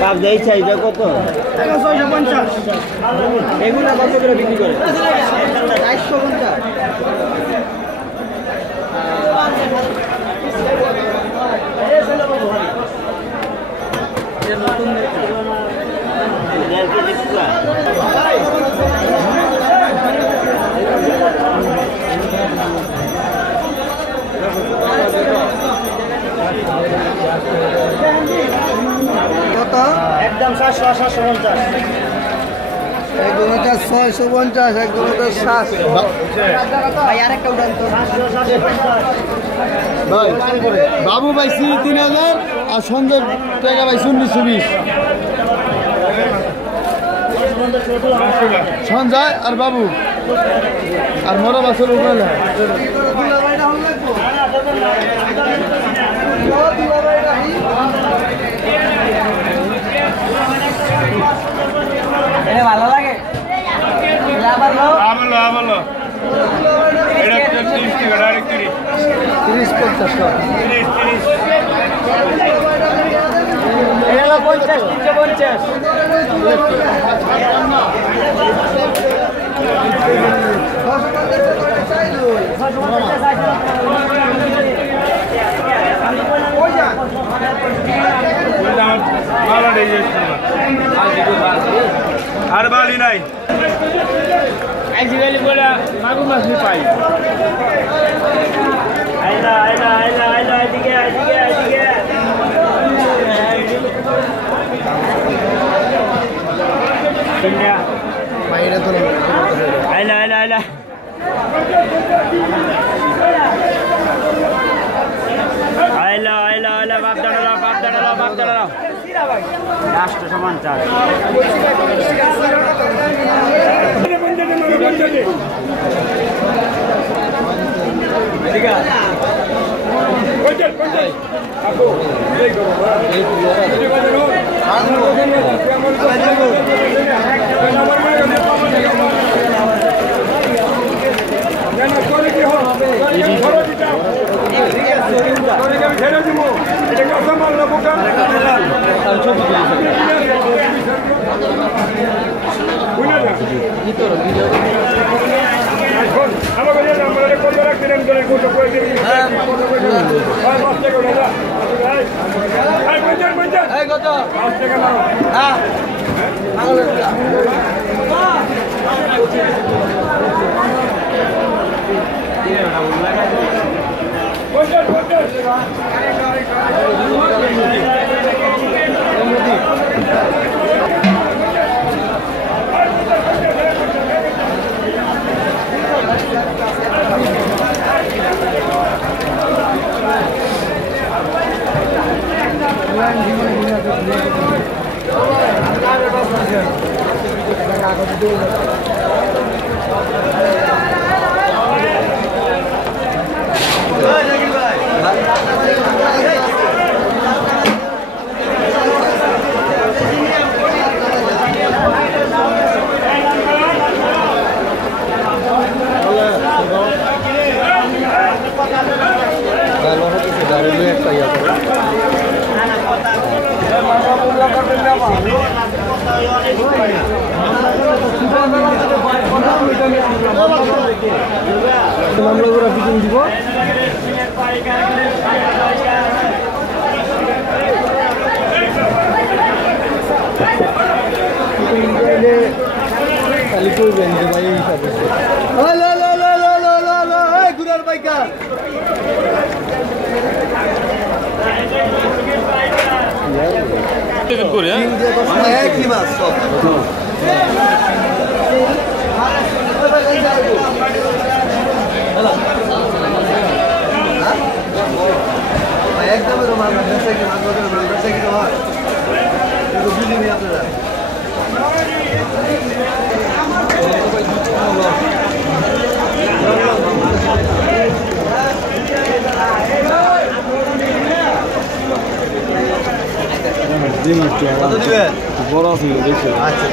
পাবদা এই চাহিদা কত? 650। এগুলো কত করে বিক্রি করে? 450। একদম 750। একদম 650, একদম 700। ভাই আরেকটা উড়ান তো। ভাই বাবু পাইছি 3000 আর সঞ্জয় টাকা পাইছি 1920। সঞ্জয় আর বাবু আর মরা বাসের উড়ালে ভালো লাগে। আর বালি নাই আজকাল বলে মাগুর মাছ পাই আইলা আইলা আইলা আইলা এদিকে এদিকে এদিকে বাইরে তো আইলা আইলা আইলা আইলা আইলা আইলা বাপ দাঁড়াও বাপ দাঁড়াও বাপ দাঁড়াও রাষ্ট্র সমান চাল মামলাগুলো বিক্রি দিব খালি করবেন যে ভাই এই হিসাবে ঘুরার বাইকা কি মাছ সব একদম বুঝিনি আপনারা বড় আছে। আচ্ছা